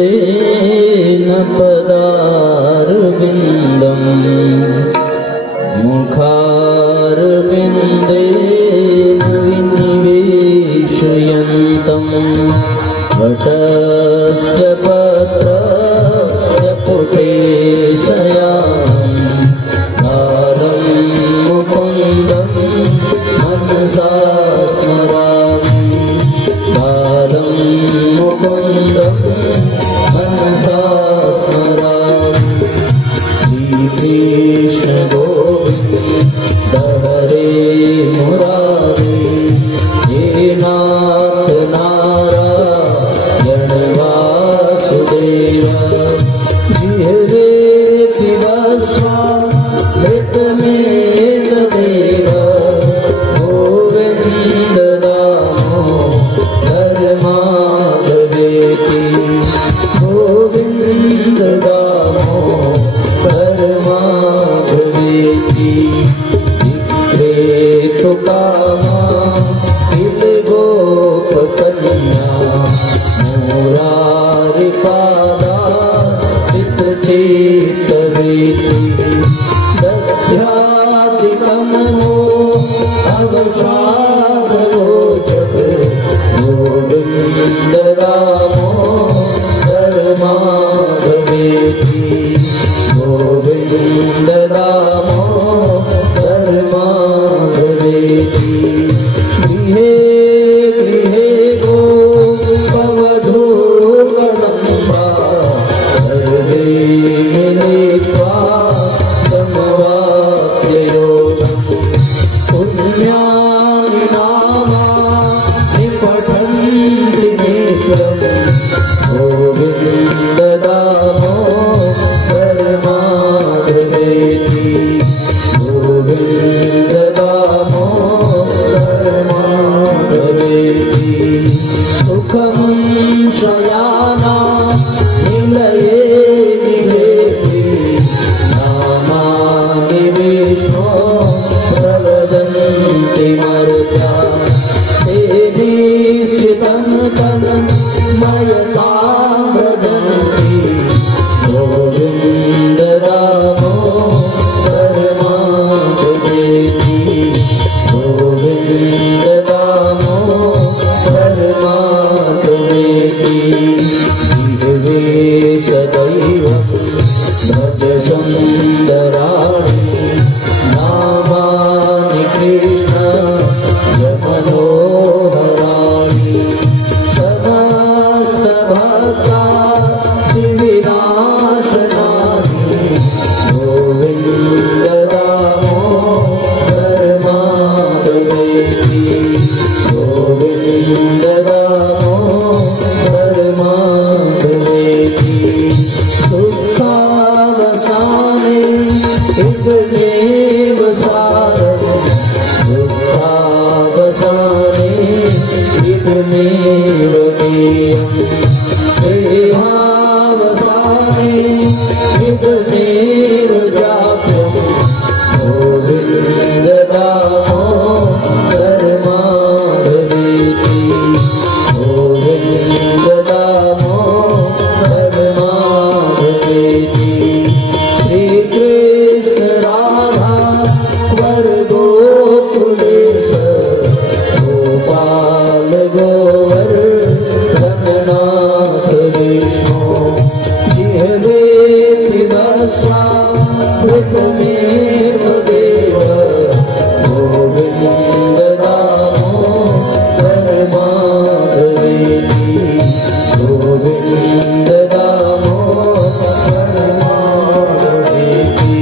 करारविन्देन पदारविन्दम् मुखारविन्देन विनिवेशयन्तम् वटस्य पत्रस्य पुटे शयामि बालं मुकुन्दं मनसा स्मरामि बालं मुकुन्दं मनसा स्मरामि श्रीकृष्ण गोविन्द हरे मुरारे हे नाथ नारायण वासुदेव जिह्वे पिबस्वामृतमेतदेव गोविन्द दामोदर माधवेति गोविन्द दामोदर माधवेति विक्रेतु कामा किल गोपकन्या मुरारिपादा चित्तचेतवेति दध्यादिकं वो अवसादो जप गोविन्द दामोदर माधवेति गोविन्द दामोदर माधवेति गृहे गृहे गोपवधूगणम्बा सर्वे मिलित्वा समवाप्ययोगम् पुण्यानि नामानि पठन्ति नित्यम् गोविन्द दामोदर माधवेति गोविन्द दामोदर माधवेति सुखं शयाना निलये निवेति नामानि विष्णो प्रवदन्ति मर्त्या तेहि श्रितं तनं मयतां वदन्ति गोविन्द दामोदर माधवेति गोविन्द दामोदर माधवेति जिह्वे सदैवं भज सुन्दराणि नामानि कृष्णस्य मनोहराणि समस्तभक्तादिविनाशनानि गोविन्द दामोदर माधवेति गोविन्द दामोदर माधवेति दुःखावसाने इदमेव साधनं दुःखावसाने इदमेव ज्ञेयम् देहावसाने इदमेव जाप्यम् गोविन्द दामोदर माधवेति गोविन्द दामोदर माधवेति श्रीकृष्ण राधा वर गोकुलेश गोपाल गोवर्धननाथ विष्णु जिह्वे पिबस्वामृतमेव देव गोविन्द दामोदर माधवेति गोविन्द दामोदर माधवेति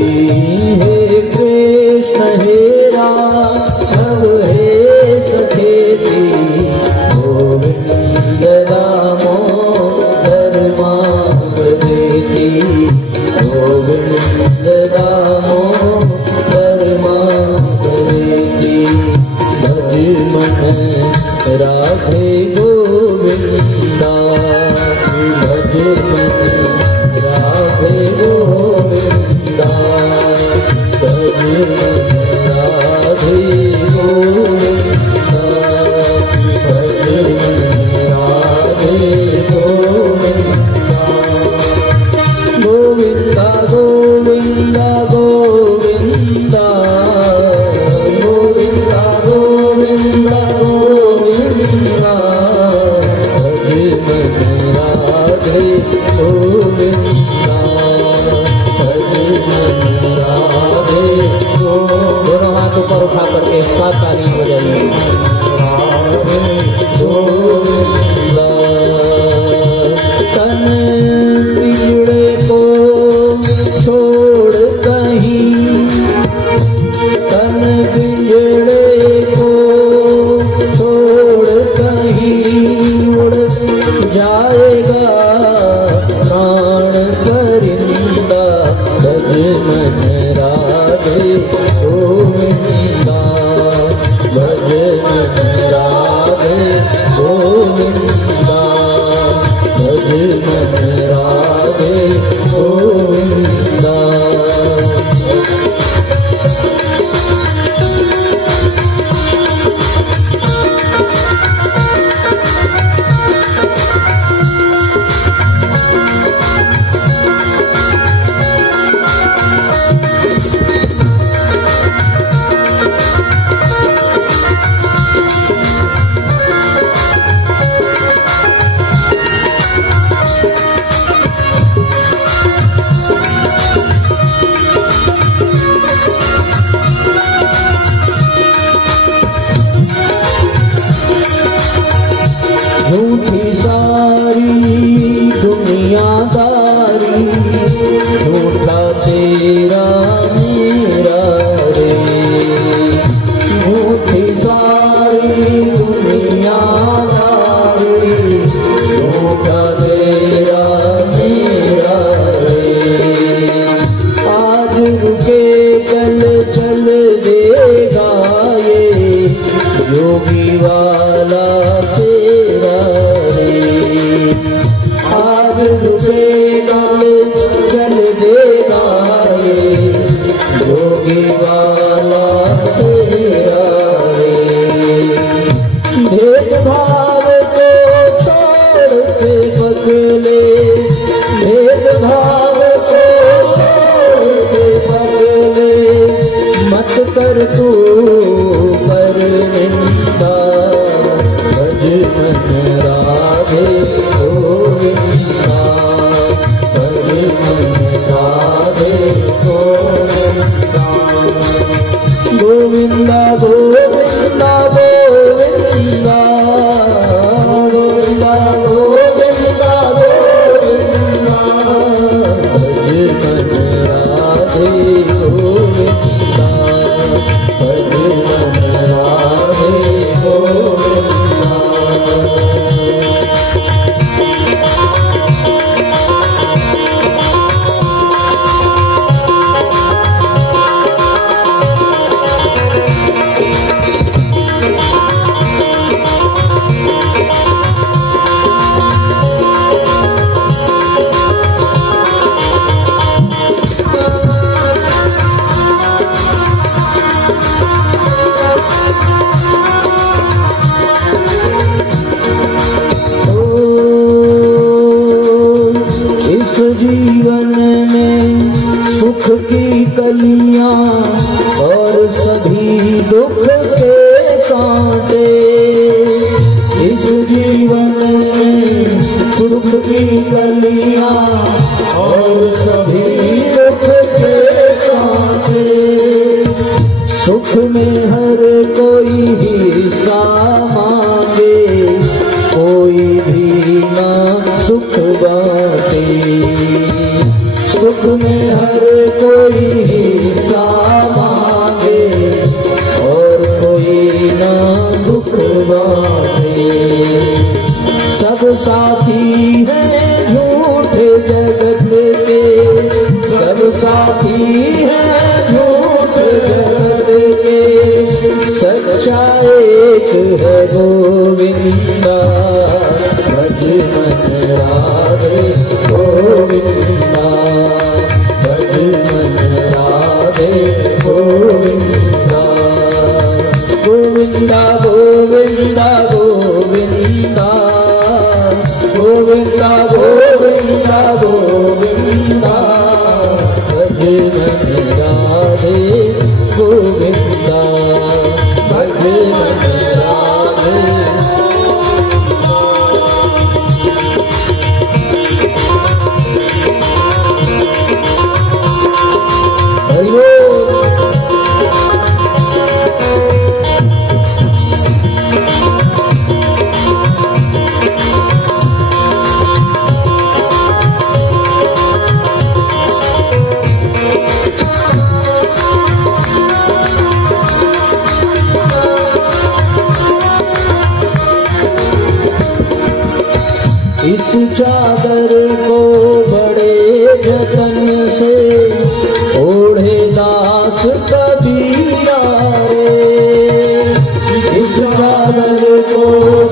हे कृष्ण हे राघव हे सखेति गोविन्द दामोदर माधवेति गोविन्द दामोदर माधवेति भज मन राधे गोविन्दा भज मन राधे गोविन्दा भज मन राधे गोविन्दा भज मन राधे गोविंदा भज मन राधे दोनों हाथ ऊपर उठा करके साथ ताली बजाइए राधे गोविंदा तन पिंजड़े को छोड़ कहीं तन पिंजड़े को छोड़ कहीं उड़ जाएगा प्राण परिंदा भज मन राधे गोविंदा भज मन राधे गोविंदा भज मन राधे गोविंदा झूठी सारी दुनियादारी झूठा तेरा मेरा रे झूठी सारी दुनियादारी झूठा तेरा मेरा रे आज रुके कल चल देगा ये योगी वाला आज रुकेगा चल देगा ये योगी वाला तेरा भेदभाव को छोड़ के बदले भेदभाव को छोड़ के बदले मत कर तू कर निंदा भज मन राधे गोविंदा भज मन राधे गोविंदा गोविंदा गोविंदा गोविंदा गोविंदा गोविंदा गोविंदा भज मन राधे गोविंदा भज मन राधे गोविंदा जीवन में सुख की कलियां और सभी दुख के कांटे इस जीवन में सुख की कलियां और सभी दुख के कांटे सुख में हर कोई हिस्सा मांगे कोई भी ना दुख बाटे सुख में हर कोई हिस्सा मांगे और कोई ना दुख बाटे सब साथी हैं झूठे जगत के सब साथी हैं झूठे जगत के सच्चा एक है गोविंदा भज मन राधे गोविंदा भज मन राधे गोविंदा गोविंदा गोविंदा गोविंदा गोविंदा गोविंदा गोविंदा भज मन राधे गोविंदा भज मन राधे इस चादर को बड़े जतन से ओढ़े दास कबीरा रे। इस चादर को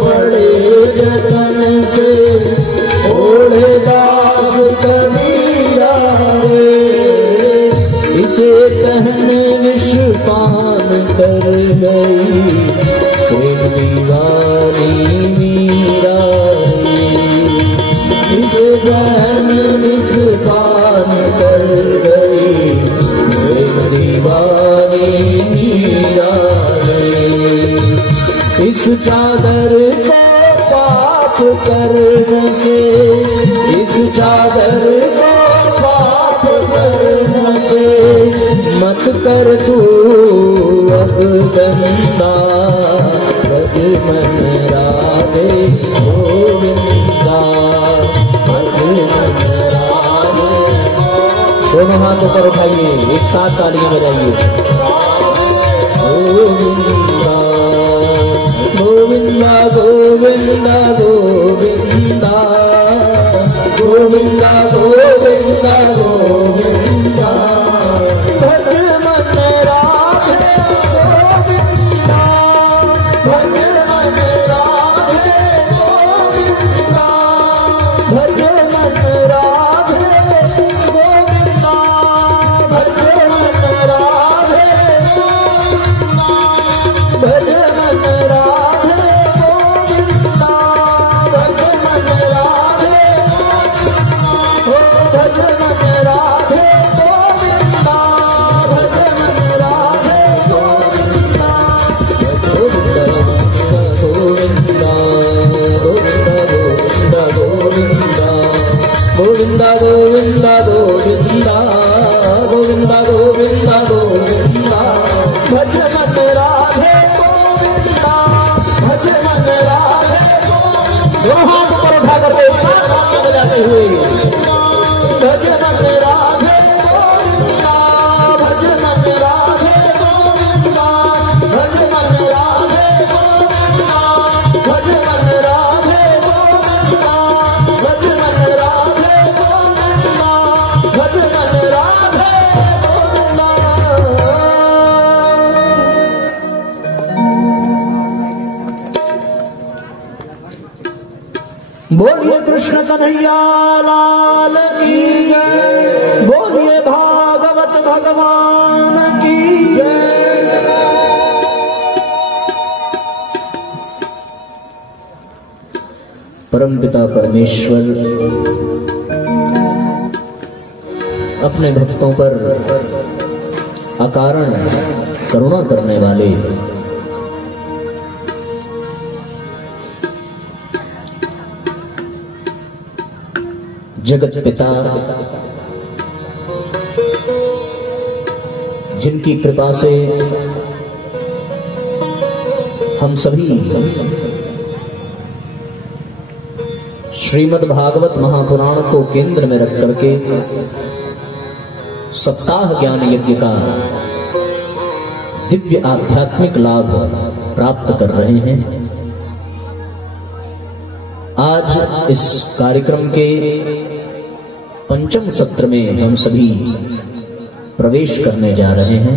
बड़े जतन से ओढ़े दास कबीरा रे। इसे पहने विष पान कर गई प्रेम दीवानी मीरा रे। इसे पहने विष पान कर गई प्रेम दीवानी मीरा रे। इस चादर को पाप करने से, इस चादर को पाप करने से मत कर तू अब गंदा। भज मन राधे गोविंदा, भज मन राधे। दोनों हाथ ऊपर उठाइए, एक साथ तालियां बजाइए। गोविंदा गोविंदा गोविंदा गोविंदा गोविंदा गोविंदा गोविंदा। भज मन राधे गोविंदा, भज मन राधे गोविंदा, भज मन राधे गोविंदा, भज मन राधे गोविंदा, भज मन राधे गोविंदा, भज मन राधे गोविंदा गोविंदा गोविंदा गोविंदा गोविंदा गोविंदा। भज मन राधे गोविंदा, भज मन राधे गोविंदा। दोनों हाथ ऊपर उठाकर एक साथ बजाते हुए भज मन राधे गोविंदा, भज मन राधे गोविंदा, भज मन राधे गोविंदा, भज मन राधे गोविंदा, भज मन राधे गोविंदा, भज मन राधे गोविंदा। बोलिए कृष्ण कन्हैया लाल की जय, बोलिए भागवत भगवान की जय। परमपिता परमेश्वर अपने भक्तों पर अकारण करुणा करने वाले जगत पिता, जिनकी कृपा से हम सभी श्रीमद् भागवत महापुराण को केंद्र में रख करके सप्ताह ज्ञान यज्ञ का दिव्य आध्यात्मिक लाभ प्राप्त कर रहे हैं। आज इस कार्यक्रम के पंचम सत्र में हम सभी प्रवेश करने जा रहे हैं।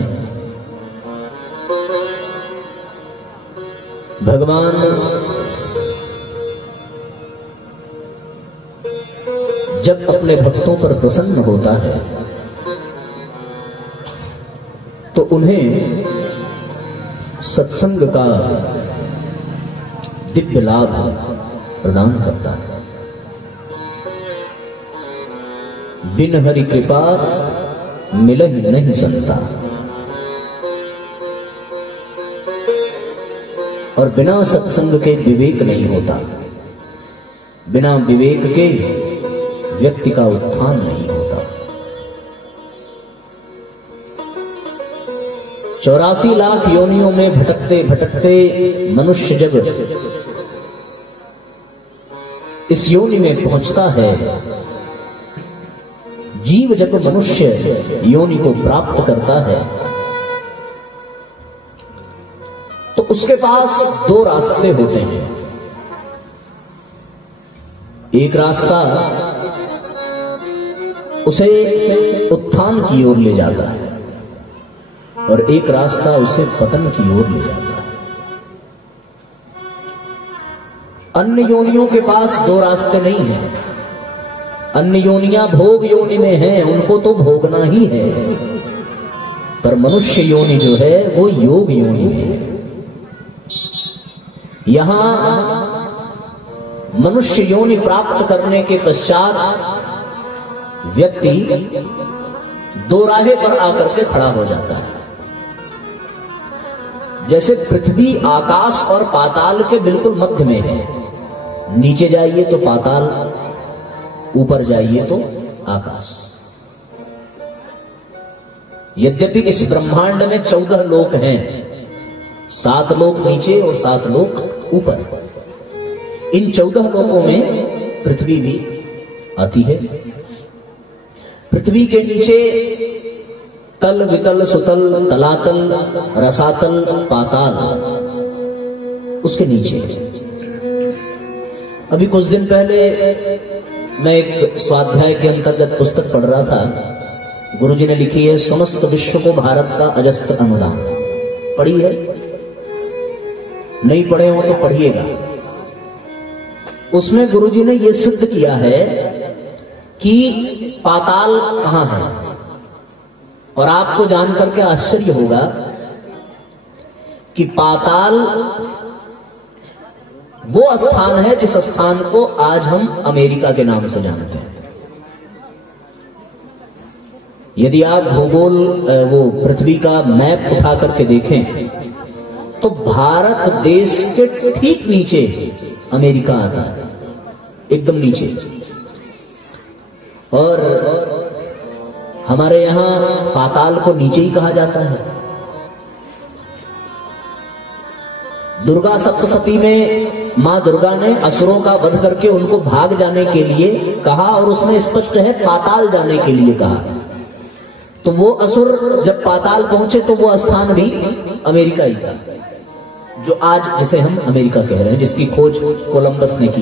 भगवान जब अपने भक्तों पर प्रसन्न होता है तो उन्हें सत्संग का दिव्य लाभ प्रदान करता है। बिन हरि कृपा मिलन नहीं संता, और बिना सत्संग के विवेक नहीं होता, बिना विवेक के व्यक्ति का उत्थान नहीं होता। 84 लाख योनियों में भटकते भटकते मनुष्य जब इस योनि में पहुंचता है, जीव जब मनुष्य योनि को प्राप्त करता है तो उसके पास दो रास्ते होते हैं। एक रास्ता उसे उत्थान की ओर ले जाता है और एक रास्ता उसे पतन की ओर ले जाता है। अन्य योनियों के पास दो रास्ते नहीं हैं। अन्य योनियां भोग योनि में हैं, उनको तो भोगना ही है, पर मनुष्य योनि जो है वो योग योनि में है। यहां मनुष्य योनि प्राप्त करने के पश्चात व्यक्ति दो राहे पर आकर के खड़ा हो जाता है। जैसे पृथ्वी आकाश और पाताल के बिल्कुल मध्य में है। नीचे जाइए तो पाताल, ऊपर जाइए तो आकाश। यद्यपि इस ब्रह्मांड में 14 लोक हैं, 7 लोक नीचे और 7 लोक ऊपर। इन 14 लोकों में पृथ्वी भी आती है। पृथ्वी के नीचे तल, वितल, सुतल, तलातल, रसातल, पाताल, उसके नीचे। अभी कुछ दिन पहले मैं एक स्वाध्याय के अंतर्गत पुस्तक पढ़ रहा था। गुरुजी ने लिखी है समस्त विश्व को भारत का अजस्त्र अनुदान। पढ़ी है? नहीं पढ़े हो तो पढ़िएगा। उसमें गुरुजी ने यह सिद्ध किया है कि पाताल कहां है। और आपको जानकर के आश्चर्य होगा कि पाताल वो स्थान है जिस स्थान को आज हम अमेरिका के नाम से जानते हैं। यदि आप भूगोल वो पृथ्वी का मैप उठा करके देखें तो भारत देश के ठीक नीचे अमेरिका आता है, एकदम नीचे। और हमारे यहां पाताल को नीचे ही कहा जाता है। दुर्गा सप्तशती में मां दुर्गा ने असुरों का वध करके उनको भाग जाने के लिए कहा और उसमें स्पष्ट है पाताल जाने के लिए कहा। तो वो असुर जब पाताल पहुंचे तो वो स्थान भी अमेरिका ही था, जो आज जिसे हम अमेरिका कह रहे हैं, जिसकी खोज कोलंबस ने की।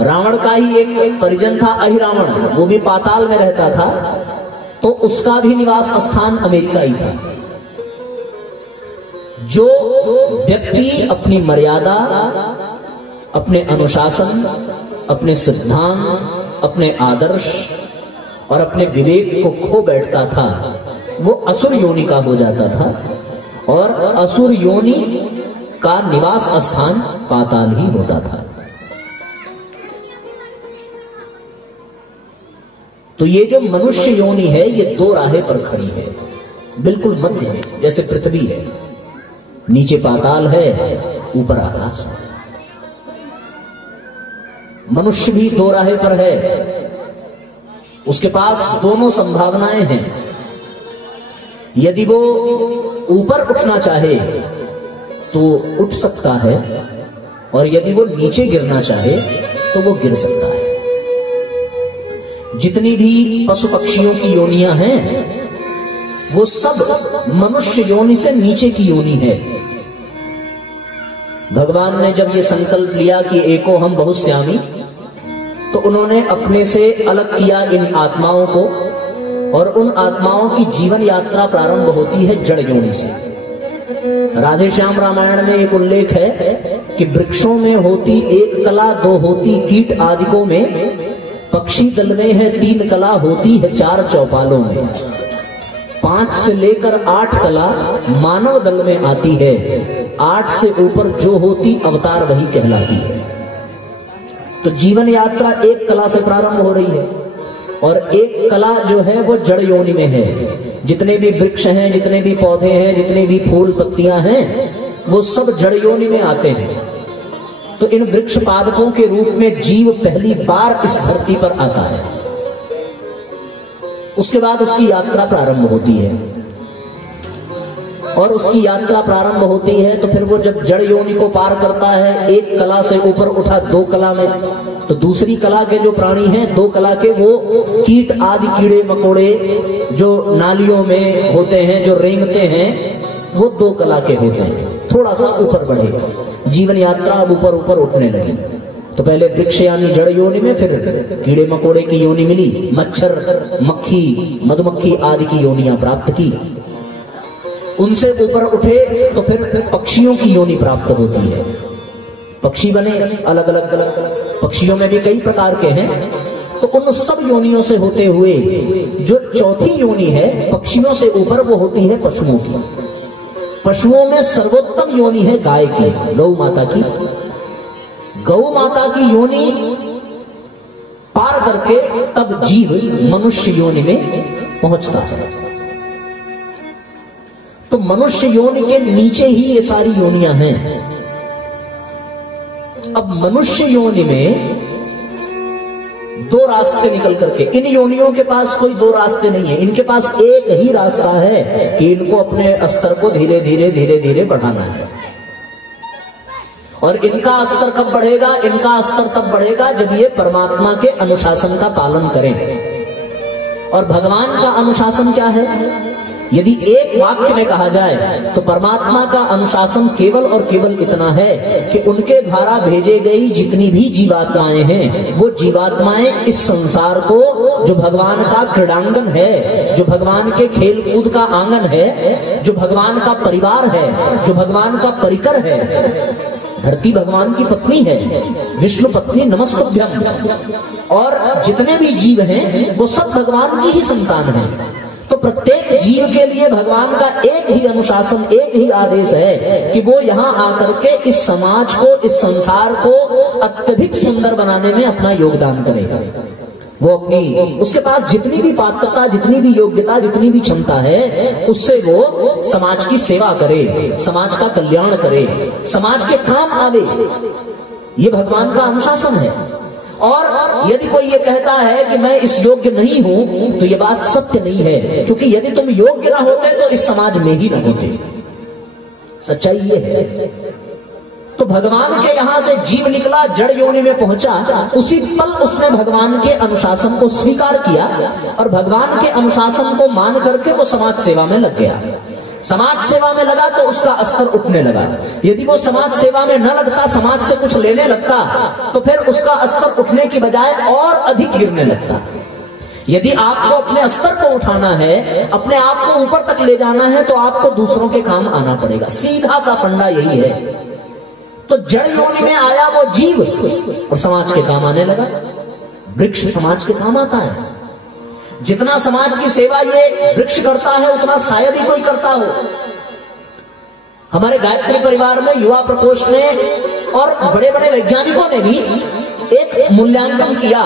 रावण का ही एक परिजन था अहिरावण, वो भी पाताल में रहता था, तो उसका भी निवास स्थान अमेरिका ही था। जो व्यक्ति अपनी मर्यादा, अपने अनुशासन, अपने सिद्धांत, अपने आदर्श और अपने विवेक को खो बैठता था वो असुर योनि का हो जाता था, और असुर योनि का निवास स्थान पाताल ही होता था। तो ये जो मनुष्य योनि है ये दो राहें पर खड़ी है, बिल्कुल मध्य में। जैसे पृथ्वी है, नीचे पाताल है, ऊपर आकाश है। मनुष्य भी दो राहें पर है, उसके पास दोनों संभावनाएं हैं। यदि वो ऊपर उठना चाहे तो उठ सकता है, और यदि वो नीचे गिरना चाहे तो वो गिर सकता है। जितनी भी पशु पक्षियों की योनियां हैं वो सब मनुष्य योनि से नीचे की योनि है। भगवान ने जब ये संकल्प लिया कि एको हम बहुश्यामी, तो उन्होंने अपने से अलग किया इन आत्माओं को, और उन आत्माओं की जीवन यात्रा प्रारंभ होती है जड़ योनि से। राधे श्याम रामायण में एक उल्लेख है कि वृक्षों में होती एक कला, दो होती कीट आदिकों में, पक्षी दल में है 3 कला, होती है 4 चौपालों में। 5 से लेकर 8 कला मानव दल में आती है, 8 से ऊपर जो होती अवतार वही कहलाती है। तो जीवन यात्रा एक कला से प्रारंभ हो रही है, और एक कला जो है वो जड़ योनि में है। जितने भी वृक्ष हैं, जितने भी पौधे हैं, जितने भी फूल पत्तियां हैं, वो सब जड़ योनि में आते हैं। तो इन वृक्ष पादपों के रूप में जीव पहली बार इस धरती पर आता है। उसके बाद उसकी यात्रा प्रारंभ होती है, और उसकी यात्रा प्रारंभ होती है तो फिर वो जब जड़ योनि को पार करता है, एक कला से ऊपर उठा 2 कला में, तो दूसरी कला के जो प्राणी हैं, 2 कला के, वो कीट आदि कीड़े मकोड़े जो नालियों में होते हैं, जो रेंगते हैं, वो 2 कला के होते हैं। थोड़ा सा ऊपर बढ़े, जीवन यात्रा अब ऊपर ऊपर उठने लगी। तो पहले वृक्ष यानी जड़ योनि में, फिर कीड़े मकोड़े की योनि मिली, मच्छर, मक्खी, मधुमक्खी आदि की योनियां प्राप्त की। उनसे ऊपर उठे तो फिर पक्षियों की योनि प्राप्त होती है। पक्षी बने, अलग अलग पक्षियों में भी कई प्रकार के हैं। तो उन सब योनियों से होते हुए जो चौथी योनि है पक्षियों से ऊपर, वो होती है पशुओं की। पशुओं में सर्वोत्तम योनि है गाय की, गौ माता की। गौ माता की योनि पार करके तब जीव मनुष्य योनि में पहुंचता है। तो मनुष्य योनि के नीचे ही ये सारी योनियां हैं। अब मनुष्य योनि में दो रास्ते निकल करके, इन योनियों के पास कोई दो रास्ते नहीं है, इनके पास एक ही रास्ता है कि इनको अपने स्तर को धीरे धीरे धीरे धीरे बढ़ाना है। और इनका स्तर कब बढ़ेगा? इनका स्तर तब बढ़ेगा जब ये परमात्मा के अनुशासन का पालन करें। और भगवान का अनुशासन क्या है? यदि एक वाक्य में कहा जाए तो परमात्मा का अनुशासन केवल और केवल इतना है कि उनके द्वारा भेजे गई जितनी भी जीवात्माएं हैं, वो जीवात्माएं इस संसार को, जो भगवान का क्रीड़ांगन है, जो भगवान के खेल कूद का आंगन है, जो भगवान का परिवार है, जो भगवान का परिकर है, धरती भगवान की पत्नी है, विष्णु पत्नी नमस्तुभ्यम, और जितने भी जीव हैं वो सब भगवान की ही संतान हैं। तो प्रत्येक जीव के लिए भगवान का एक ही अनुशासन, एक ही आदेश है कि वो यहाँ आकर के इस समाज को, इस संसार को अत्यधिक सुंदर बनाने में अपना योगदान करेगा। वो अपनी, उसके पास जितनी भी पात्रता, जितनी भी योग्यता, जितनी भी क्षमता है, उससे वो समाज की सेवा करे, समाज का कल्याण करे, समाज के काम आवे। ये भगवान का अनुशासन है। और यदि कोई ये कहता है कि मैं इस योग्य नहीं हूं, तो ये बात सत्य नहीं है, क्योंकि यदि तुम योग्य ना होते तो इस समाज में ही ना होते। सच्चाई ये है। तो भगवान के यहां से जीव निकला, जड़ योनि में पहुंचा, उसी पल उसने भगवान के अनुशासन को स्वीकार किया और भगवान के अनुशासन को मान करके वो समाज सेवा में लग गया। समाज सेवा में लगा तो उसका स्तर उठने लगा। यदि वो समाज सेवा में न लगता, समाज से कुछ लेने लगता, तो फिर उसका स्तर उठने की बजाय और अधिक गिरने लगता। यदि आपको अपने स्तर को उठाना है, अपने आप को ऊपर तक ले जाना है, तो आपको दूसरों के काम आना पड़ेगा। सीधा सा फंडा यही है। तो जड़ योनि में आया वो जीव और समाज के काम आने लगा। वृक्ष समाज के काम आता है। जितना समाज की सेवा ये वृक्ष करता है, उतना शायद ही कोई करता हो। हमारे गायत्री परिवार में युवा प्रकोष्ठ ने और बड़े बड़े वैज्ञानिकों ने भी एक मूल्यांकन किया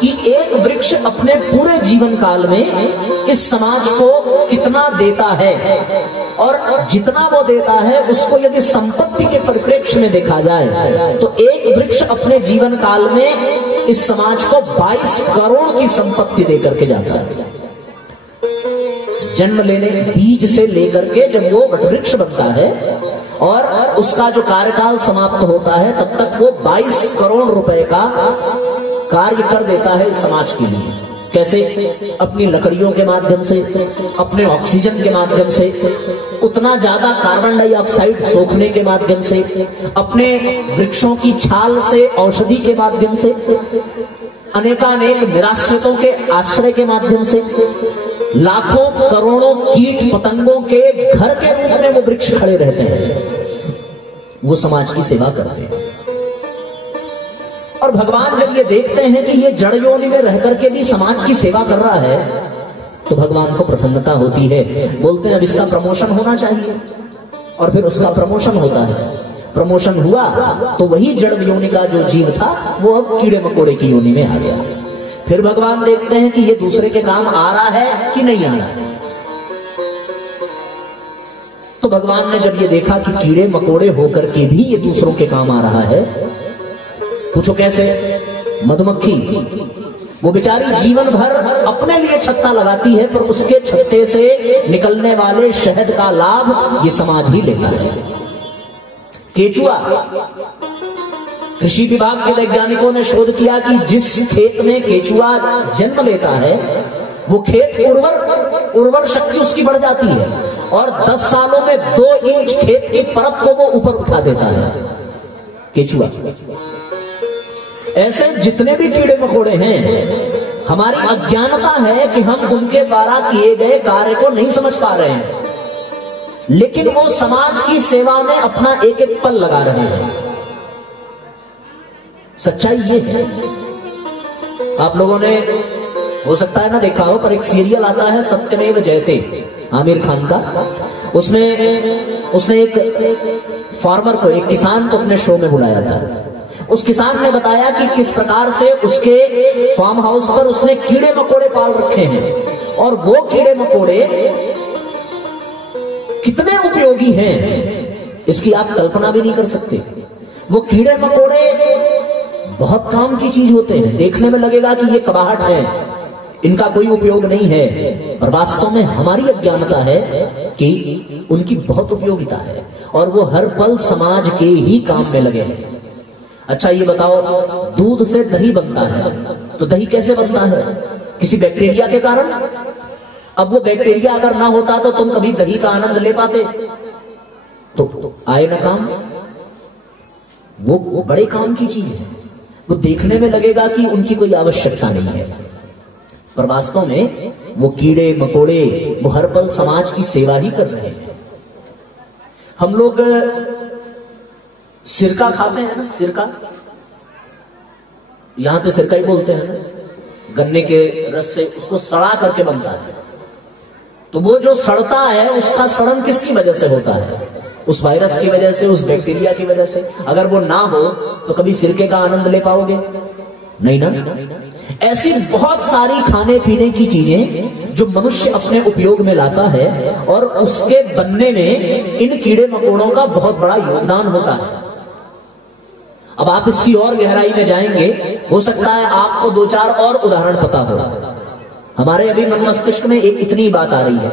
कि एक वृक्ष अपने पूरे जीवन काल में इस समाज को कितना देता है, और जितना वो देता है उसको यदि संपत्ति के परिप्रेक्ष्य में देखा जाए तो एक वृक्ष अपने जीवन काल में इस समाज को 22 करोड़ की संपत्ति देकर के जाता है। जन्म लेने, बीज से लेकर के जब वो वृक्ष बनता है और उसका जो कार्यकाल समाप्त होता है, तब तक वो 22 करोड़ रुपए का कार्य कर देता है इस समाज के लिए। कैसे? अपनी लकड़ियों के माध्यम से, अपने ऑक्सीजन के माध्यम से, उतना ज्यादा कार्बन डाइऑक्साइड सोखने के माध्यम से, अपने वृक्षों की छाल से, औषधि के माध्यम से, अनेकानेक निराश्रितों के आश्रय के माध्यम से, लाखों करोड़ों कीट पतंगों के घर के रूप में वो वृक्ष खड़े रहते हैं। वो समाज की सेवा करते हैं। और भगवान जब ये देखते हैं कि ये जड़ योनि में रह करके भी समाज की सेवा कर रहा है, तो भगवान को प्रसन्नता होती है। बोलते हैं अब इसका प्रमोशन होना चाहिए, और फिर उसका प्रमोशन होता है। प्रमोशन हुआ तो वही जड़ योनि का जो जीव था वो अब कीड़े मकोड़े की योनि में आ गया। फिर भगवान देखते हैं कि ये दूसरे के काम आ रहा है कि नहीं आ रहा है। तो भगवान ने जब ये देखा कि कीड़े मकोड़े होकर के भी ये दूसरों के काम आ रहा है, पूछो कैसे? मधुमक्खी, वो बेचारी जीवन भर अपने लिए छत्ता लगाती है, पर उसके छत्ते से निकलने वाले शहद का लाभ ये समाज ही लेता है। केचुआ, कृषि विभाग के वैज्ञानिकों ने शोध किया कि जिस खेत में केचुआ जन्म लेता है, वो खेत उर्वर शक्ति उसकी बढ़ जाती है, और 10 सालों में 2 इंच खेत की परत को वो ऊपर उठा देता है केचुआ। ऐसे जितने भी कीड़े मकोड़े हैं, हमारी अज्ञानता है कि हम उनके द्वारा किए गए कार्य को नहीं समझ पा रहे हैं, लेकिन वो समाज की सेवा में अपना एक एक पल लगा रहे हैं। सच्चाई ये है। आप लोगों ने हो सकता है ना देखा हो, पर एक सीरियल आता है सत्यमेव जयते, आमिर खान का। उसने एक फार्मर को, एक किसान को अपने शो में बुलाया था। उस किसान ने बताया कि किस प्रकार से उसके फार्म हाउस पर उसने कीड़े मकोड़े पाल रखे हैं, और वो कीड़े मकोड़े कितने उपयोगी हैं इसकी आप कल्पना भी नहीं कर सकते। वो कीड़े मकोड़े बहुत काम की चीज होते हैं। देखने में लगेगा कि ये कबाहट है, इनका कोई उपयोग नहीं है, और वास्तव में हमारी अज्ञानता है कि उनकी बहुत उपयोगिता है, और वो हर पल समाज के ही काम में लगे हैं। अच्छा ये बताओ, दूध से दही बनता है, तो दही कैसे बनता है? किसी बैक्टीरिया के कारण। अब वो बैक्टीरिया अगर ना होता तो तुम कभी दही का आनंद ले पाते? तो आए ना काम। वो बड़े काम की चीज है। वो देखने में लगेगा कि उनकी कोई आवश्यकता नहीं है, पर वास्तव में वो कीड़े मकोड़े वो हर पल समाज की सेवा ही कर रहे हैं। हम लोग सिरका खाते हैं ना, सिरका, यहां पे सिरका ही बोलते हैं ना, गन्ने के रस से उसको सड़ा करके बनता है। तो वो जो सड़ता है उसका सड़न किसकी वजह से होता है? उस वायरस की वजह से, उस बैक्टीरिया की वजह से। अगर वो ना हो तो कभी सिरके का आनंद ले पाओगे? नहीं ना। ऐसी बहुत सारी खाने पीने की चीजें जो मनुष्य अपने उपयोग में लाता है, और उसके बनने में इन कीड़े मकोड़ों का बहुत बड़ा योगदान होता है। अब आप इसकी और गहराई में जाएंगे, हो सकता है आपको दो चार और उदाहरण पता हो। हमारे अभी मन मस्तिष्क में एक इतनी बात आ रही है,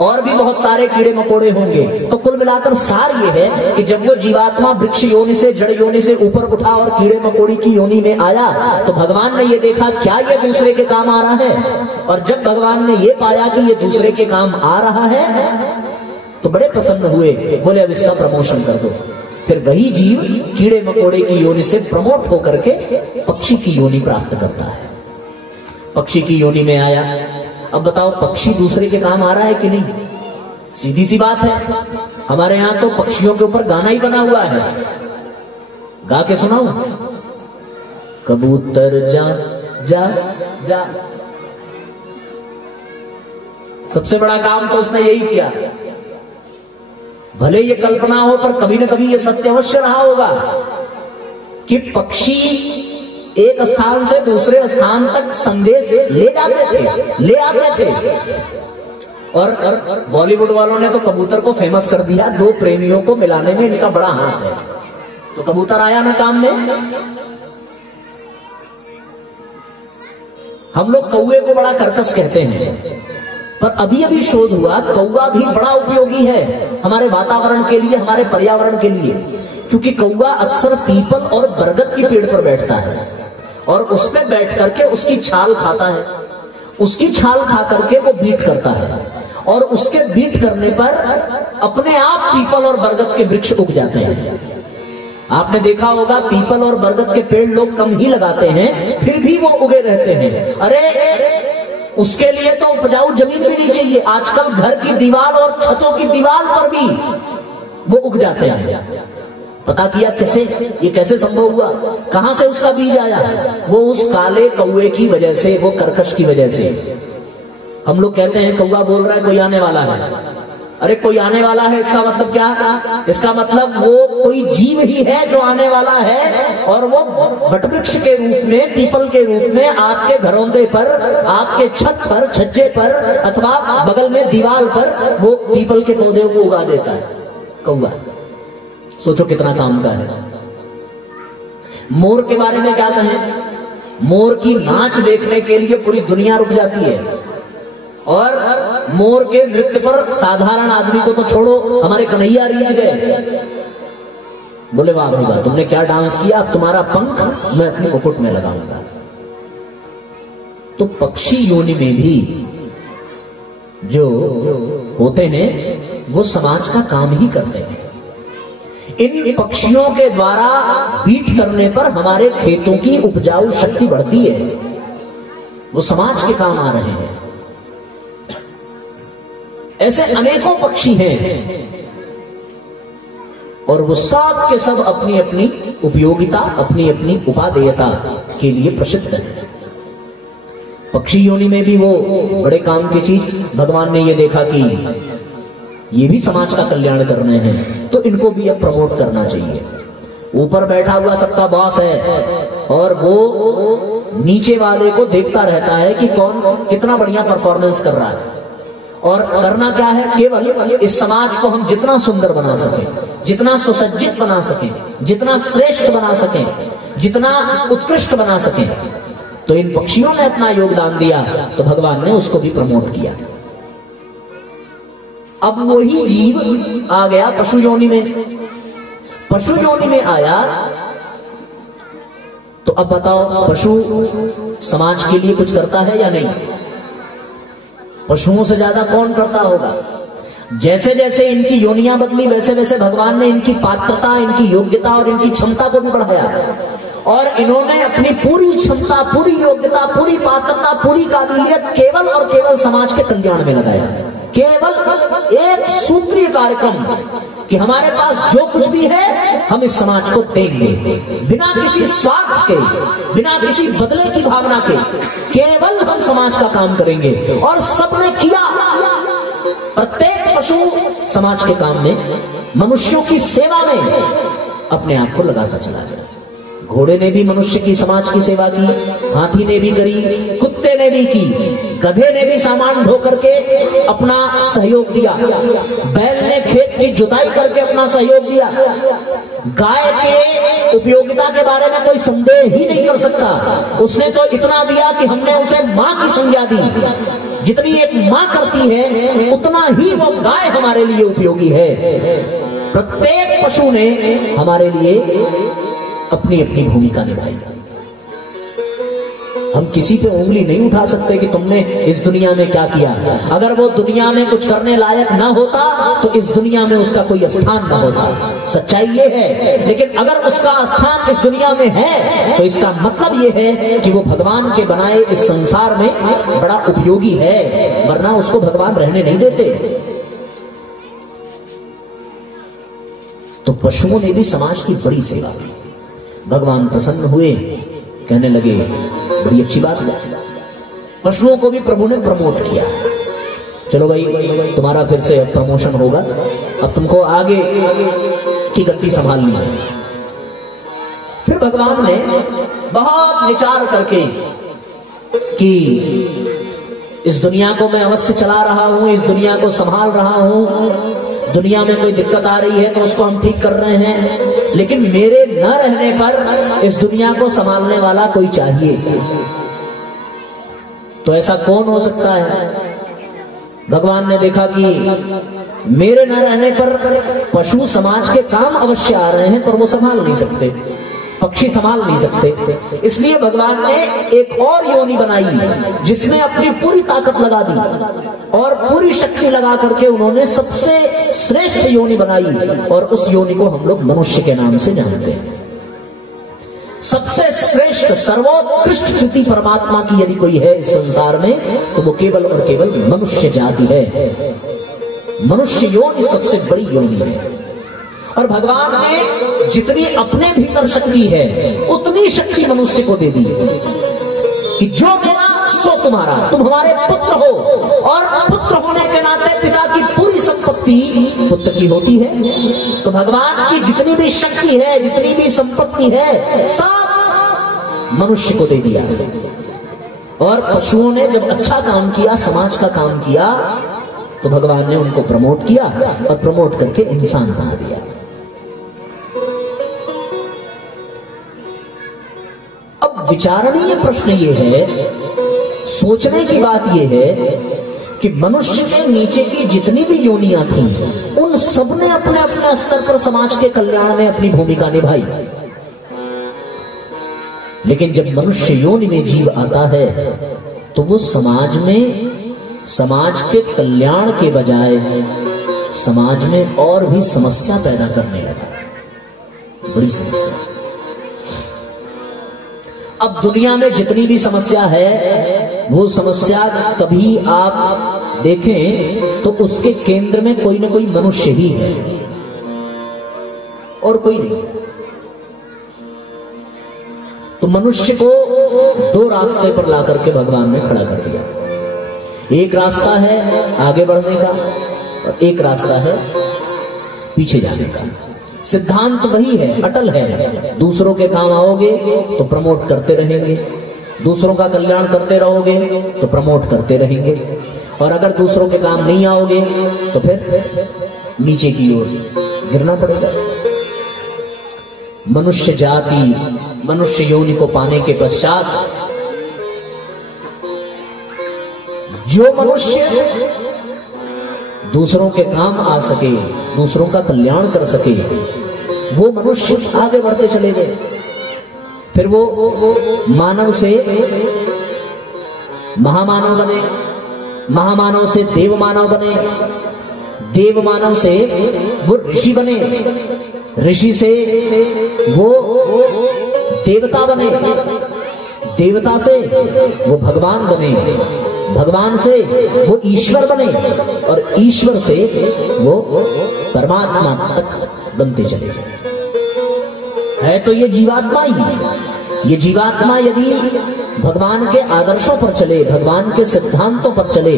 और भी बहुत सारे कीड़े मकोड़े होंगे। तो कुल मिलाकर सार ये है कि जब वो जीवात्मा वृक्ष योनि से, जड़ योनि से ऊपर उठा और कीड़े मकोड़ी की योनि में आया, तो भगवान ने ये देखा क्या ये दूसरे के काम आ रहा है, और जब भगवान ने ये पाया कि ये दूसरे के काम आ रहा है, तो बड़े प्रसन्न हुए, बोले अब इसका प्रमोशन कर दो। फिर वही जीव कीड़े मकोड़े की योनि से प्रमोट होकर के पक्षी की योनि प्राप्त करता है। पक्षी की योनि में आया। अब बताओ, पक्षी दूसरे के काम आ रहा है कि नहीं? सीधी सी बात है। हमारे यहां तो पक्षियों के ऊपर गाना ही बना हुआ है, गा के सुनाऊं? कबूतर जा जा जा। सबसे बड़ा काम तो उसने यही किया। भले ये कल्पना हो, पर कभी न कभी ये सत्य अवश्य रहा होगा कि पक्षी एक स्थान से दूसरे स्थान तक संदेश ले जाते थे, ले आते थे। और बॉलीवुड वालों ने तो कबूतर को फेमस कर दिया। दो प्रेमियों को मिलाने में इनका बड़ा हाथ है। तो कबूतर आया ना काम में। हम लोग कौवे को बड़ा कर्कश कहते हैं, पर अभी अभी शोध हुआ, कौवा भी बड़ा उपयोगी है हमारे वातावरण के लिए, हमारे पर्यावरण के लिए। क्योंकि कौवा अक्सर पीपल और बरगद के पेड़ पर बैठता है, और उस पे बैठ करके उसकी छाल खाता है। उसकी छाल खा करके वो बीट करता है, और उसके बीट करने पर अपने आप पीपल और बरगद के वृक्ष उग जाते हैं। आपने देखा होगा, पीपल और बरगद के पेड़ लोग कम ही लगाते हैं, फिर भी वो उगे रहते हैं। अरे उसके लिए तो उपजाऊ जमीन भी नहीं चाहिए। आजकल घर की दीवार और छतों की दीवार पर भी वो उग जाते हैं। पता किया कैसे? ये कैसे संभव हुआ? कहां से उसका बीज आया? वो उस काले कौवे की वजह से, वो कर्कश की वजह से। हम लोग कहते हैं कौवा बोल रहा है, कोई आने वाला है। अरे कोई आने वाला है, इसका मतलब क्या? इसका मतलब वो कोई जीव ही है जो आने वाला है, और वो वटवृक्ष के रूप में, पीपल के रूप में आपके घरौंदे पर, आपके छत पर, छज्जे पर, अथवा बगल में दीवार पर वो पीपल के पौधे को उगा देता है कौवा। सोचो कितना काम का है। मोर के बारे में क्या कहें? मोर की नाच देखने के लिए पूरी दुनिया रुक जाती है, और मोर के नृत्य पर साधारण आदमी को तो छोड़ो, हमारे कन्हैया रीझ गए। बोले वाह भाई वाह, तुमने क्या डांस किया, अब तुम्हारा पंख मैं अपने मुकुट में लगाऊंगा। तो पक्षी योनि में भी जो होते हैं वो समाज का काम ही करते हैं। इन पक्षियों के द्वारा बीट करने पर हमारे खेतों की उपजाऊ शक्ति बढ़ती है, वो समाज के काम आ रहे हैं। ऐसे अनेकों पक्षी हैं और वो सब के सब अपनी अपनी उपयोगिता, अपनी अपनी उपादेयता के लिए प्रसिद्ध है। पक्षी योनि में भी वो बड़े काम की चीज, भगवान ने ये देखा कि ये भी समाज का कल्याण कर रहे हैं, तो इनको भी अब प्रमोट करना चाहिए। ऊपर बैठा हुआ सबका बॉस है और वो नीचे वाले को देखता रहता है कि कौन कितना बढ़िया परफॉर्मेंस कर रहा है। और करना क्या है, केवल इस समाज को हम जितना सुंदर बना सके, जितना सुसज्जित बना सके, जितना श्रेष्ठ बना सके, जितना उत्कृष्ट बना सके, तो इन पक्षियों ने अपना योगदान दिया, तो भगवान ने उसको भी प्रमोट किया। अब वही जीव आ गया पशु योनि में। पशु योनि में आया तो अब बताओ, पशु समाज के लिए कुछ करता है या नहीं? पशुओं से ज्यादा कौन करता होगा? जैसे जैसे इनकी योनियां बदली, वैसे वैसे भगवान ने इनकी पात्रता, इनकी योग्यता और इनकी क्षमता को भी बढ़ाया, और इन्होंने अपनी पूरी क्षमता, पूरी योग्यता, पूरी पात्रता, पूरी काबिलियत केवल और केवल समाज के कल्याण में लगाया। केवल एक सूत्रीय कार्यक्रम कि हमारे पास जो कुछ भी है हम इस समाज को देंगे, बिना किसी स्वार्थ के, बिना किसी बदले की भावना के, केवल हम समाज का काम करेंगे। और सबने किया। प्रत्येक पशु समाज के काम में, मनुष्यों की सेवा में अपने आप को लगाता चला गया। घोड़े ने भी मनुष्य की, समाज की सेवा की, हाथी ने भी करी, कुत्ते ने भी की, गधे ने भी सामान ढो करके अपना सहयोग दिया, बैल ने खेत की जुताई करके अपना सहयोग दिया। गाय के उपयोगिता के बारे में कोई संदेह ही नहीं कर सकता। उसने तो इतना दिया कि हमने उसे मां की संज्ञा दी। जितनी एक मां करती है उतना ही वो गाय हमारे लिए उपयोगी है। प्रत्येक पशु ने हमारे लिए अपनी अपनी भूमिका निभाई। हम किसी पे उंगली नहीं उठा सकते कि तुमने इस दुनिया में क्या किया। अगर वो दुनिया में कुछ करने लायक ना होता तो इस दुनिया में उसका कोई स्थान ना होता। सच्चाई ये है। लेकिन अगर उसका स्थान इस दुनिया में है तो इसका मतलब ये है कि वो भगवान के बनाए इस संसार में बड़ा उपयोगी है, वरना उसको भगवान रहने नहीं देते। तो पशुओं ने भी समाज की बड़ी सेवा की। भगवान प्रसन्न हुए, कहने लगे बड़ी अच्छी बात है। पशुओं को भी प्रभु ने प्रमोट किया। चलो भाई, तुम्हारा फिर से प्रमोशन होगा, अब तुमको आगे की गति संभालनी है। फिर भगवान ने बहुत विचार करके कि इस दुनिया को मैं अवश्य चला रहा हूं, इस दुनिया को संभाल रहा हूं, दुनिया में कोई दिक्कत आ रही है तो उसको हम ठीक कर रहे हैं, लेकिन मेरे न रहने पर इस दुनिया को संभालने वाला कोई चाहिए। तो ऐसा कौन हो सकता है? भगवान ने देखा कि मेरे न रहने पर पशु समाज के काम अवश्य आ रहे हैं पर वो संभाल नहीं सकते, पक्षी संभाल नहीं सकते। इसलिए भगवान ने एक और योनि बनाई जिसमें अपनी पूरी ताकत लगा दी और पूरी शक्ति लगा करके उन्होंने सबसे श्रेष्ठ योनि बनाई, और उस योनि को हम लोग मनुष्य के नाम से जानते हैं। सबसे श्रेष्ठ सर्वोत्कृष्ट कृति परमात्मा की यदि कोई है इस संसार में तो वो केवल और केवल मनुष्य जाति है। मनुष्य योनि सबसे बड़ी योनि है। और भगवान ने जितनी अपने भीतर शक्ति है उतनी शक्ति मनुष्य को दे दी कि जो मेरा सो तुम्हारा, तुम हमारे पुत्र हो, और पुत्र होने के नाते पिता की पूरी संपत्ति पुत्र की होती है। तो भगवान की जितनी भी शक्ति है, जितनी भी संपत्ति है, सब मनुष्य को दे दिया। और पशुओं ने जब अच्छा काम किया, समाज का काम किया, तो भगवान ने उनको प्रमोट किया और प्रमोट करके इंसान बना दिया। अब विचारणीय प्रश्न ये है, सोचने की बात ये है कि मनुष्य के नीचे की जितनी भी योनियां थी उन सब ने अपने अपने स्तर पर समाज के कल्याण में अपनी भूमिका निभाई। लेकिन जब मनुष्य योनि में जीव आता है तो वो समाज में, समाज के कल्याण के बजाय समाज में और भी समस्या पैदा करने लगा। बड़ी समस्या। अब दुनिया में जितनी भी समस्या है, वो समस्या कभी आप देखें तो उसके केंद्र में कोई ना कोई मनुष्य ही है और कोई नहीं। तो मनुष्य को दो रास्ते पर ला करके भगवान ने खड़ा कर दिया। एक रास्ता है आगे बढ़ने का और एक रास्ता है पीछे जाने का। सिद्धांत वही है, अटल है। दूसरों के काम आओगे तो प्रमोट करते रहेंगे, दूसरों का कल्याण करते रहोगे तो प्रमोट करते रहेंगे, और अगर दूसरों के काम नहीं आओगे तो फिर नीचे की ओर गिरना पड़ेगा। मनुष्य जाति, मनुष्य योनि को पाने के पश्चात जो मनुष्य दूसरों के काम आ सके, दूसरों का कल्याण कर सके, वो मनुष्य आगे बढ़ते चले गए। फिर वो मानव से महामानव बने, महामानव से देव मानव बने, देव मानव से वो ऋषि बने, ऋषि से वो देवता बने, देवता से वो भगवान बने, भगवान से वो ईश्वर बने, और ईश्वर से वो परमात्मा तक बनते चले गए। है तो ये जीवात्मा ही। ये जीवात्मा यदि भगवान के आदर्शों पर चले, भगवान के सिद्धांतों पर चले,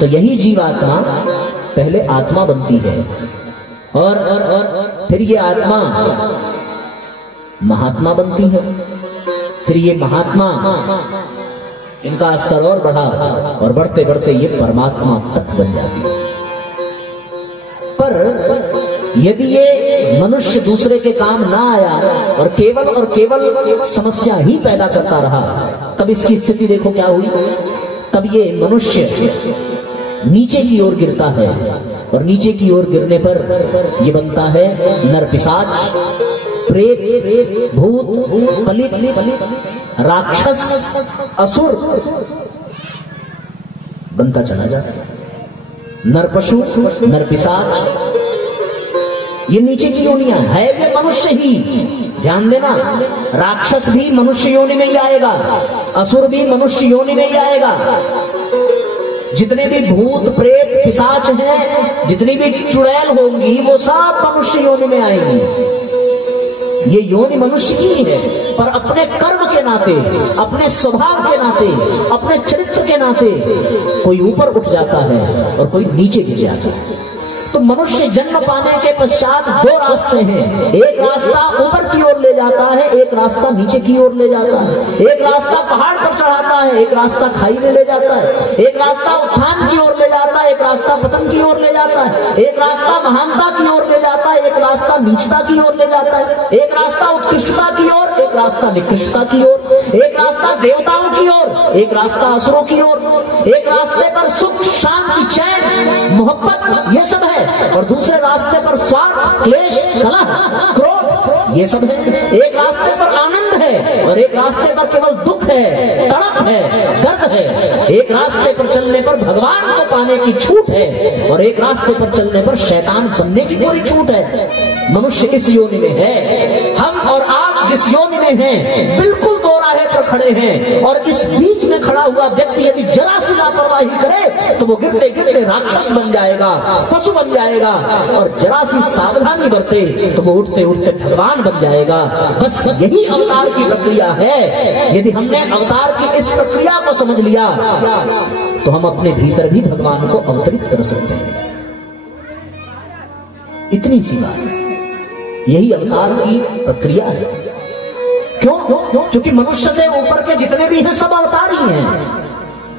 तो यही जीवात्मा पहले आत्मा बनती है, और फिर ये आत्मा महात्मा बनती है, फिर ये महात्मा इनका स्तर और बढ़ा, और बढ़ते बढ़ते ये परमात्मा तक बन जाती है। पर यदि ये मनुष्य दूसरे के काम ना आया और केवल समस्या ही पैदा करता रहा, तब इसकी स्थिति देखो क्या हुई। तब ये मनुष्य नीचे की ओर गिरता है, और नीचे की ओर गिरने पर ये बनता है नरपिशाच, प्रेत, भूत, पलित, राक्षस, असुर बनता चला जाता है। नरपशु, नरपिशाच, ये नीचे की योनियां है, ये मनुष्य ही। ध्यान देना, राक्षस भी मनुष्य योनि में ही आएगा, असुर भी मनुष्य योनि में ही आएगा। जितने भी भूत, प्रेत, पिशाच हैं, जितनी भी चुड़ैल होंगी, वो सब मनुष्य योनि में आएंगी। ये योनि मनुष्य की ही है, पर अपने कर्म के नाते, अपने स्वभाव के नाते, अपने चरित्र के नाते कोई ऊपर उठ जाता है और कोई नीचे गिर जाता है। तो मनुष्य जन्म पाने के पश्चात दो रास्ते हैं। एक रास्ता ऊपर की ओर ले जाता है, एक रास्ता नीचे की ओर ले जाता है। एक रास्ता पहाड़ पर चढ़ाता है, एक रास्ता खाई में ले जाता है। एक रास्ता उत्थान की ओर ले जाता है, एक रास्ता पतन की ओर ले जाता है। एक रास्ता महानता की ओर ले जाता है, एक रास्ता नीचता की ओर ले जाता है। एक रास्ता उत्कृष्टता की ओर, एक रास्ता निकृष्टता की ओर। एक रास्ता देवताओं की ओर, एक रास्ता असुरों की ओर। एक रास्ते पर सुख, शांति, चैन, मोहब्बत, ये सब है, और दूसरे रास्ते पर स्वार्थ, क्लेश, कलह, क्रोध, ये सब है। एक रास्ते पर आनंद है और एक रास्ते पर केवल दुख है, तड़प है, दर्द है। एक रास्ते पर चलने पर भगवान को पाने की छूट है, और एक रास्ते पर चलने पर शैतान बनने की पूरी छूट है। मनुष्य इस योनि में है, हम और आप जिस योनि में हैं, बिल्कुल दो राहे पर खड़े हैं, और इस बीच में खड़ा हुआ व्यक्ति यदि जरा सी लापरवाही करे तो वो गिरते गिरते राक्षस बन जाएगा, पशु बन जाएगा, और जरा सी सावधानी बरते तो वो उठते उठते भगवान बन जाएगा। बस यही अवतार की प्रक्रिया है। यदि हमने अवतार की इस प्रक्रिया को समझ लिया तो हम अपने भीतर भी भगवान को अवतरित कर सकते हैं। इतनी सी बात है, यही अवतार की प्रक्रिया है। क्यों? क्योंकि मनुष्य से ऊपर के जितने भी हैं सब अवतार ही हैं।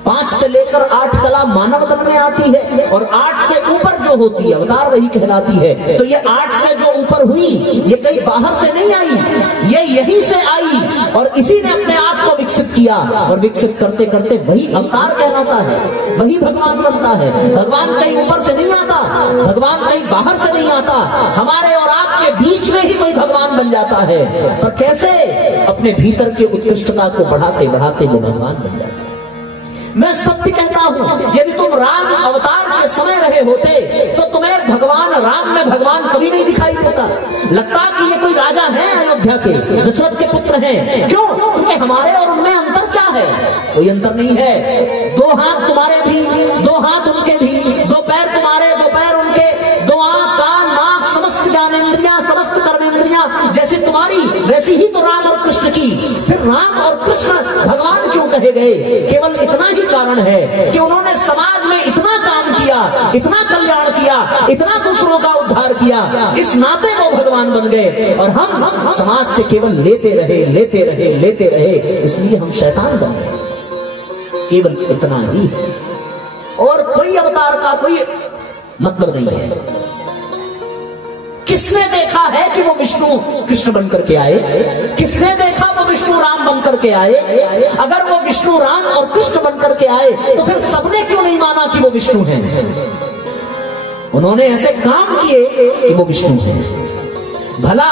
5 से लेकर 8 कला मानव तन में आती है, और 8 से ऊपर जो होती है अवतार वही कहलाती है। तो ये 8 से जो ऊपर हुई, ये कहीं बाहर से नहीं आई, ये यहीं से आई, और इसी ने अपने आप को विकसित किया, और विकसित करते करते वही अवतार कहलाता है, वही भगवान बनता है। भगवान कहीं ऊपर से नहीं आता, भगवान कहीं बाहर से नहीं आता, हमारे और आपके बीच में ही कोई भगवान बन जाता है। पर कैसे? अपने भीतर की उत्कृष्टता को बढ़ाते बढ़ाते वो भगवान बन जाता है। मैं सत्य कहता हूं, यदि तुम राम अवतार के समय रहे होते तो तुम्हें भगवान राम में भगवान कभी नहीं दिखाई देता। लगता कि ये कोई राजा है अयोध्या के, दशरथ के पुत्र हैं। क्यों? क्योंकि हमारे और उनमें अंतर क्या है? कोई अंतर नहीं है। दो हाथ तुम्हारे भी, दो हाथ उनके भी, दो पैर तुम्हारे, दो पैर उनके, दो आंख, कान, नाक, समस्त ज्ञानेंद्रियां, समस्त कर्मेंद्रियां जैसे तुम्हारी वैसी ही तो राम और कृष्ण की। फिर राम और कृष्ण भगवान क्यों कहे गए? केवल इतना ही कारण है कि उन्होंने समाज में इतना काम किया, इतना कल्याण किया, इतना दूसरों का उद्धार किया, इस नाते वो भगवान बन गए। और हम समाज से केवल लेते रहे, लेते रहे, लेते रहे, इसलिए हम शैतान बन गए। केवल इतना ही, और कोई अवतार का कोई मतलब नहीं है। किसने देखा है कि वो विष्णु कृष्ण बनकर के आए? किसने देखा वो विष्णु राम बनकर के आए? अगर वो विष्णु राम और कृष्ण बनकर के आए तो फिर सबने क्यों नहीं माना कि वो विष्णु हैं? उन्होंने ऐसे काम किए कि वो विष्णु हैं। भला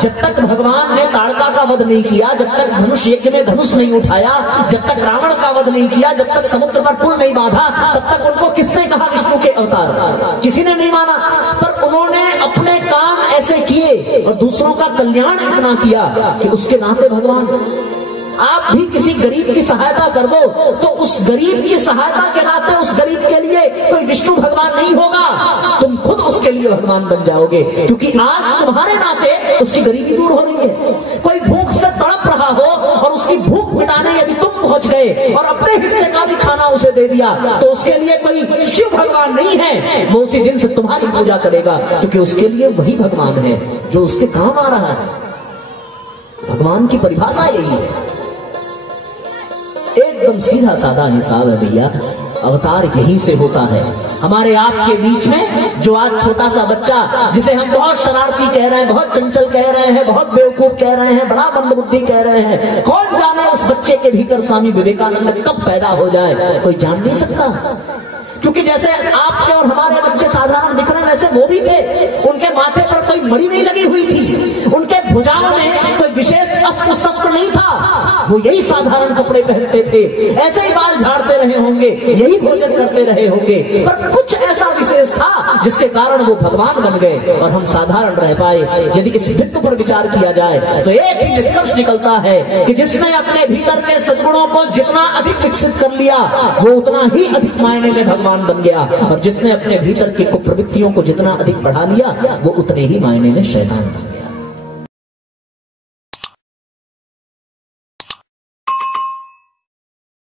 जब तक भगवान ने ताड़का का वध नहीं किया, जब तक धनुष यज्ञ में धनुष नहीं उठाया, जब तक रावण का वध नहीं किया, जब तक समुद्र पर पुल नहीं बांधा, तब तक उनको किसने कहा विष्णु के अवतार? किसी ने नहीं माना। पर उन्होंने अपने काम ऐसे किए और दूसरों का कल्याण इतना किया कि उसके नाते भगवान। आप भी किसी गरीब की सहायता कर दो तो उस गरीब की सहायता के नाते उस गरीब के लिए कोई विष्णु भगवान नहीं होगा, तुम खुद उसके लिए भगवान बन जाओगे। क्योंकि आज तुम्हारे नाते उसकी गरीबी दूर हो रही है। कोई भूख से तड़प रहा हो और उसकी भूख मिटाने यदि तुम पहुंच गए और अपने हिस्से का भी खाना उसे दे दिया तो उसके लिए कोई शिव भगवान नहीं है, वो उसी दिन से तुम्हारी पूजा करेगा। क्योंकि उसके लिए वही भगवान है जो उसके काम आ रहा है। भगवान की परिभाषा यही है, एकदम सीधा साधा हिसाब है भैया। अवतार यहीं से होता है। हमारे आपके बीच में जो आज छोटा सा बच्चा, जिसे हम बहुत शरारती कह रहे हैं, बहुत चंचल कह रहे हैं, बहुत बेवकूफ कह रहे हैं, बड़ा मंदबुद्धि कह रहे हैं, कौन जाने उस बच्चे के भीतर स्वामी विवेकानंद कब पैदा हो जाए, कोई जान नहीं सकता। क्योंकि जैसे आपके और हमारे बच्चे साधारण दिख रहे हैं वैसे वो भी थे। उनके माथे पर कोई मणि नहीं लगी हुई थी, उनके भुजाओं में कोई विशेष अस्त्र शस्त्र नहीं था, वो यही साधारण कपड़े पहनते थे, ऐसे ही बाल झाड़ते रहे होंगे, यही भोजन करते रहे होंगे। पर कुछ ऐसा विशेष था जिसके कारण वो भगवान बन गए और हम साधारण रह पाए। यदि इस बिंदु पर विचार किया जाए तो एक ही निष्कर्ष निकलता है कि जिसने अपने भीतर के सद्गुणों को जितना अधिक विकसित कर लिया वो उतना ही अधिक मायने में भगवान बन गया, और जिसने अपने भीतर की कुप्रवृत्तियों को जितना अधिक बढ़ा लिया वो उतने ही मायने में शैतान बन गया।